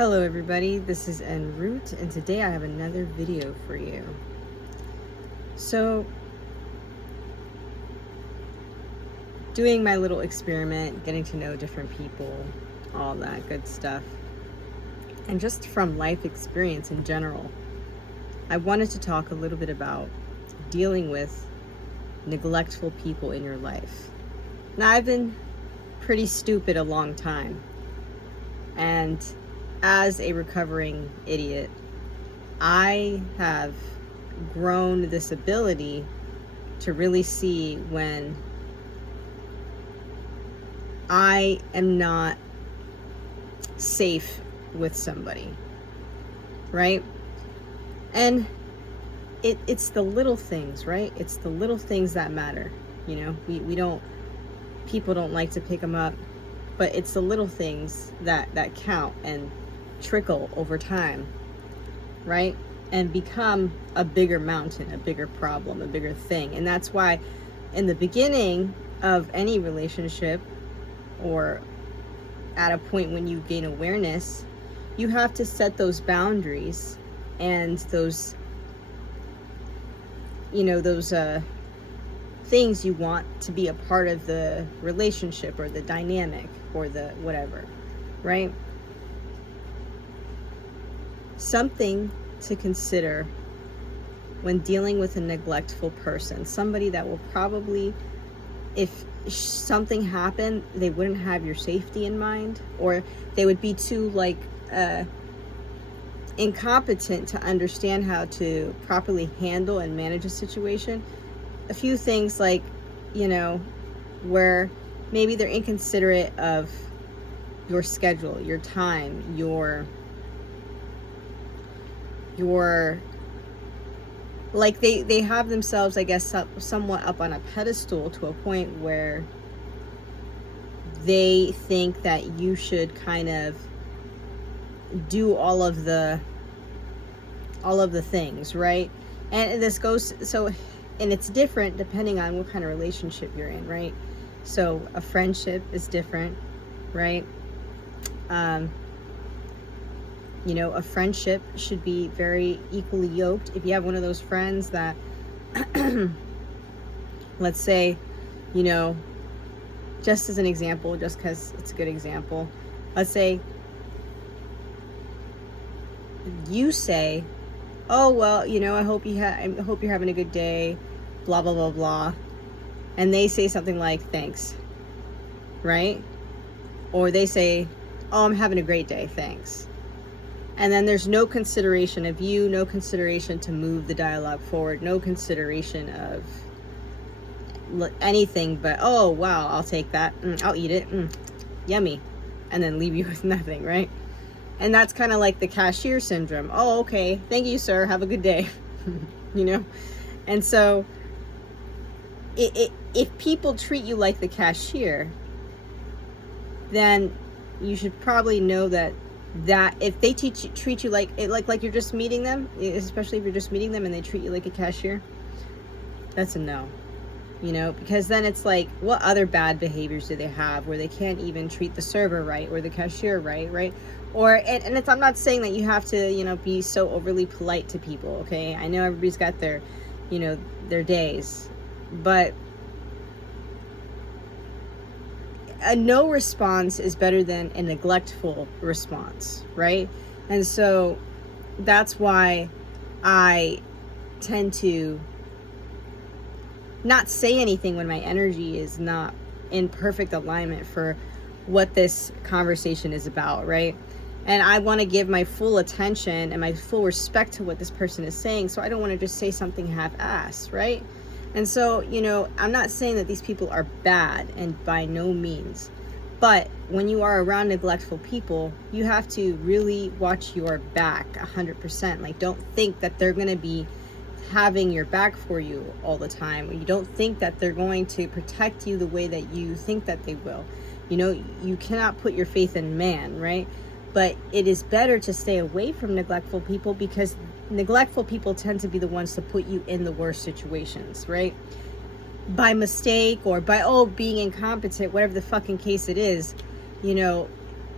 Hello everybody, this is En route, and today I have another video for you. So, doing my little experiment, getting to know different people, all that good stuff, and just from life experience in general, I wanted to talk a little bit about dealing with neglectful people in your life. Now, I've been pretty stupid a long time, and as a recovering idiot, I have grown this ability to really see when I am not safe with somebody, right? And it's the little things, right? It's the little things that matter. You know, people don't like to pick them up, but it's the little things that count and trickle over time, right? And become a bigger mountain, a bigger problem, a bigger thing. And that's why in the beginning of any relationship, or at a point when you gain awareness, you have to set those boundaries and those, things you want to be a part of the relationship or the dynamic or the whatever, right? Something to consider when dealing with a neglectful person, somebody that will probably, if something happened, they wouldn't have your safety in mind, or they would be too incompetent to understand how to properly handle and manage a situation. A few things where maybe they're inconsiderate of your schedule, your time, your they have themselves, I guess, somewhat up on a pedestal to a point where they think that you should kind of do all of the things, right? And this goes and it's different depending on what kind of relationship you're in, right? So a friendship is different, right? A friendship should be very equally yoked. If you have one of those friends that, let's say, just as an example, just because it's a good example, let's say you say, oh, well, I hope you're having a good day, blah, blah, blah, blah. And they say something like, thanks, right? Or they say, oh, I'm having a great day, thanks. And then there's no consideration of you, no consideration to move the dialogue forward, no consideration of anything but, oh, wow, I'll take that. I'll eat it. Yummy. And then leave you with nothing, right? And that's kind of like the cashier syndrome. Oh, okay. Thank you, sir. Have a good day. And so if people treat you like the cashier, then you should probably know that if they treat you like you're just meeting them, especially if you're just meeting them and they treat you like a cashier, that's a no. Because then it's like, what other bad behaviors do they have where they can't even treat the server right or the cashier right? Or and I'm not saying that you have to be so overly polite to people, okay? I know everybody's got their their days, but a no response is better than a neglectful response, right? And so that's why I tend to not say anything when my energy is not in perfect alignment for what this conversation is about, right? And I want to give my full attention and my full respect to what this person is saying, so I don't want to just say something half-assed, right? And so, I'm not saying that these people are bad, and by no means. But when you are around neglectful people, you have to really watch your back 100%. Like, don't think that they're going to be having your back for you all the time. Or you don't think that they're going to protect you the way that you think that they will. You cannot put your faith in man, right? But it is better to stay away from neglectful people, because neglectful people tend to be the ones to put you in the worst situations, right? By mistake or by being incompetent, whatever the fucking case it is.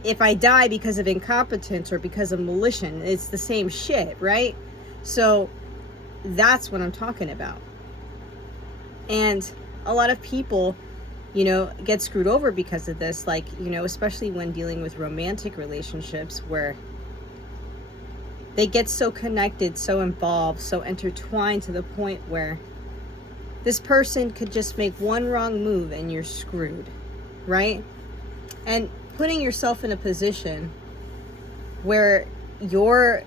if I die because of incompetence or because of malicious, it's the same shit, right? So that's what I'm talking about. And a lot of people, you know, get screwed over because of this, like, you know, especially when dealing with romantic relationships, where they get so connected, so involved, so intertwined, to the point where this person could just make one wrong move and you're screwed, right? And putting yourself in a position where your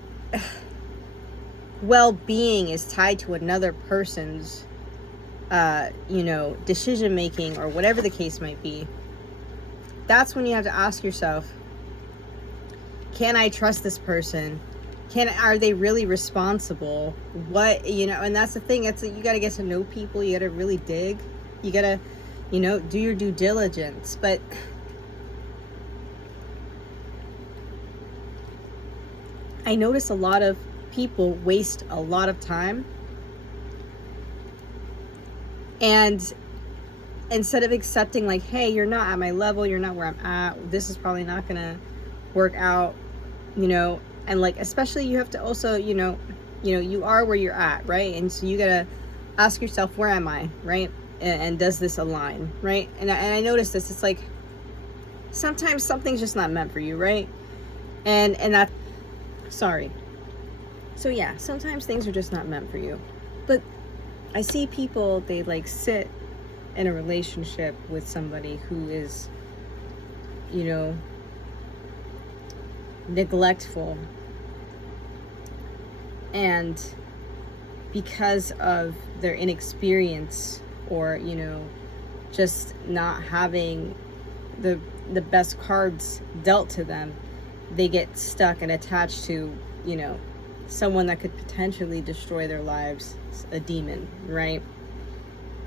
well-being is tied to another person's you know, decision making, or whatever the case might be, that's when you have to ask yourself, can I trust this person? Are they really responsible? What, you know, and that's the thing, it's you got to get to know people, you got to really dig, you got to, you know, do your due diligence. But I notice a lot of people waste a lot of time, and instead of accepting, like, hey, you're not at my level, you're not where I'm at, this is probably not gonna work out, you know, and like, especially you have to also, you know, you are where you're at, right? And so you gotta ask yourself, where am I, right? And does this align, right? And I notice this, it's like, sometimes something's just not meant for you, right? And that, sorry. So yeah, sometimes things are just not meant for you. But I see people, they like sit in a relationship with somebody who is, you know, neglectful, and because of their inexperience, or, you know, just not having the best cards dealt to them, they get stuck and attached to, you know, someone that could potentially destroy their lives, a demon, right?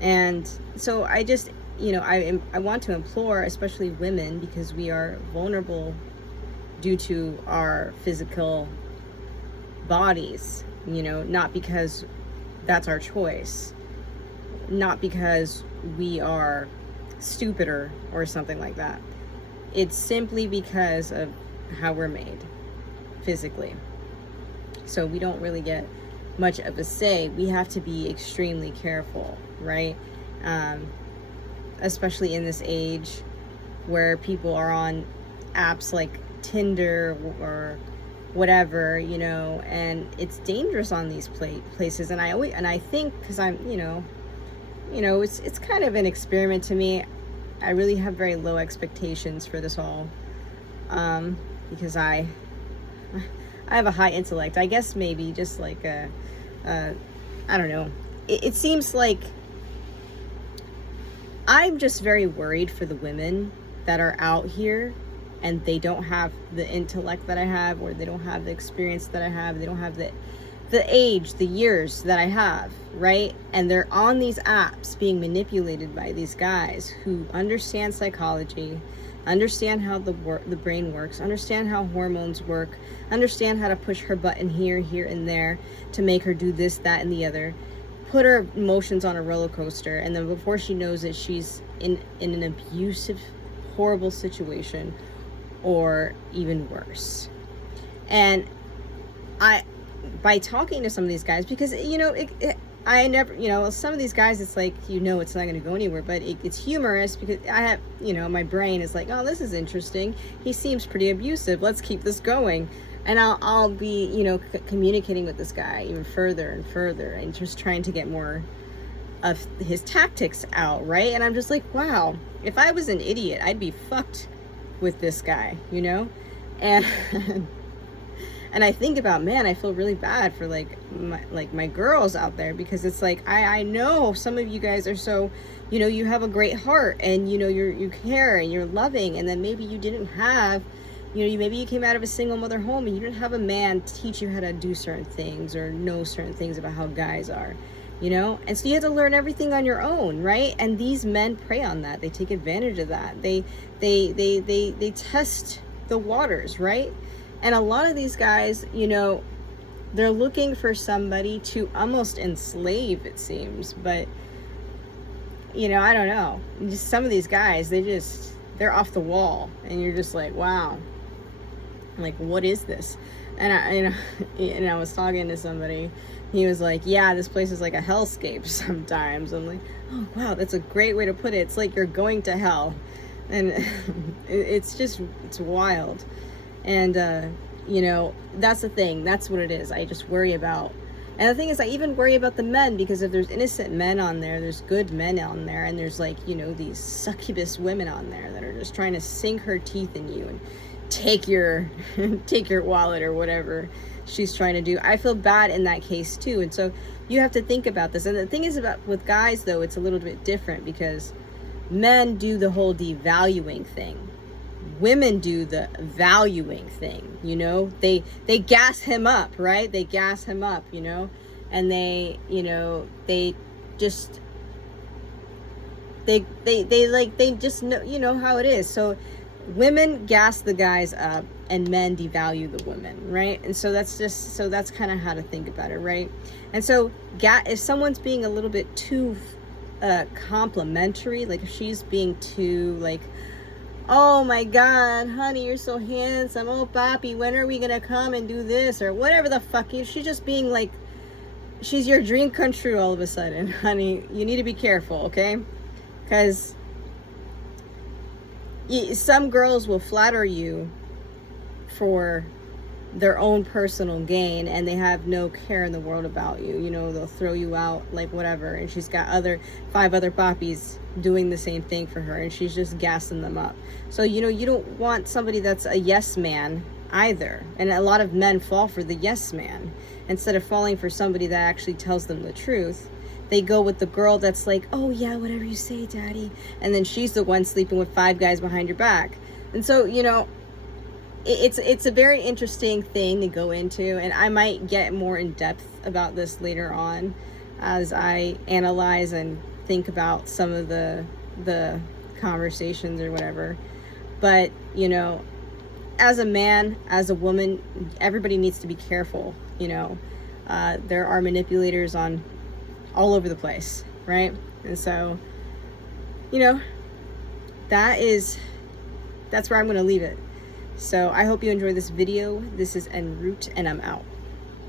And so I just, you know, I want to implore, especially women, because we are vulnerable due to our physical bodies, you know, not because that's our choice, not because we are stupider or something like that. It's simply because of how we're made physically. So we don't really get much of a say. We have to be extremely careful, right? Especially in this age where people are on apps like Tinder or whatever, you know, and it's dangerous on these places. And I think, because I'm, you know, it's kind of an experiment to me. I really have very low expectations for this all, because I have a high intellect. I guess maybe just like I don't know. It seems like I'm just very worried for the women that are out here and they don't have the intellect that I have, or they don't have the experience that I have, they don't have the age, the years that I have, right? And they're on these apps being manipulated by these guys who understand psychology, understand how the brain works, understand how hormones work, understand how to push her button here, and there to make her do this, that, and the other, put her emotions on a roller coaster, and then before she knows it, she's in an abusive, horrible situation, or even worse. And by talking to some of these guys, because, you know, I never, you know, some of these guys, it's like, you know, it's not going to go anywhere, but it's humorous, because I have, you know, my brain is like, oh, this is interesting. He seems pretty abusive. Let's keep this going. And I'll be, you know, communicating with this guy even further and further, and just trying to get more of his tactics out, right? And I'm just like, wow, if I was an idiot, I'd be fucked with this guy, you know? And and I think about, man, I feel really bad for my girls out there, because it's like, I know some of you guys are so, you know, you have a great heart, and, you know, you care and you're loving, and then maybe you didn't have, you know, maybe you came out of a single mother home and you didn't have a man teach you how to do certain things or know certain things about how guys are, you know? And so you had to learn everything on your own, right? And these men prey on that. They take advantage of that. They test the waters, right? And a lot of these guys, you know, they're looking for somebody to almost enslave, it seems. But, you know, I don't know. Just some of these guys, they're off the wall. And you're just like, wow. Like, what is this? And I was talking to somebody. He was like, yeah, this place is like a hellscape sometimes. I'm like, oh wow, that's a great way to put it. It's like you're going to hell. And it's wild. And that's the thing. That's what it is. I just worry about. And the thing is, I even worry about the men, because if there's innocent men on there, there's good men on there, and there's like, these succubus women on there that are just trying to sink her teeth in you and take your wallet or whatever she's trying to do. I feel bad in that case too. And so you have to think about this. And the thing is, about with guys though, it's a little bit different, because men do the whole devaluing thing. Women do the valuing thing, they gas him up, right? They gas him up, and they just know, how it is. So women gas the guys up and men devalue the women, right? And so that's kind of how to think about it, right? And so if someone's being a little bit too complimentary, like if she's being too like, oh my God, honey, you're so handsome. Oh, papi, when are we gonna come and do this? Or whatever the fuck. She's just being like, she's your dream come true all of a sudden. Honey, you need to be careful, okay? Because some girls will flatter you for their own personal gain, and they have no care in the world about you. They'll throw you out like whatever, and she's got 5 other poppies doing the same thing for her, and she's just gassing them up. So you don't want somebody that's a yes man either. And a lot of men fall for the yes man instead of falling for somebody that actually tells them the truth. They go with the girl that's like, oh yeah, whatever you say, daddy, and then she's the one sleeping with 5 guys behind your back. And so it's a very interesting thing to go into, and I might get more in depth about this later on as I analyze and think about some of the conversations or whatever. But as a man, as a woman, everybody needs to be careful. There are manipulators on all over the place, right? And so that's where I'm going to leave it. So I hope you enjoyed this video. This is En route, and I'm out.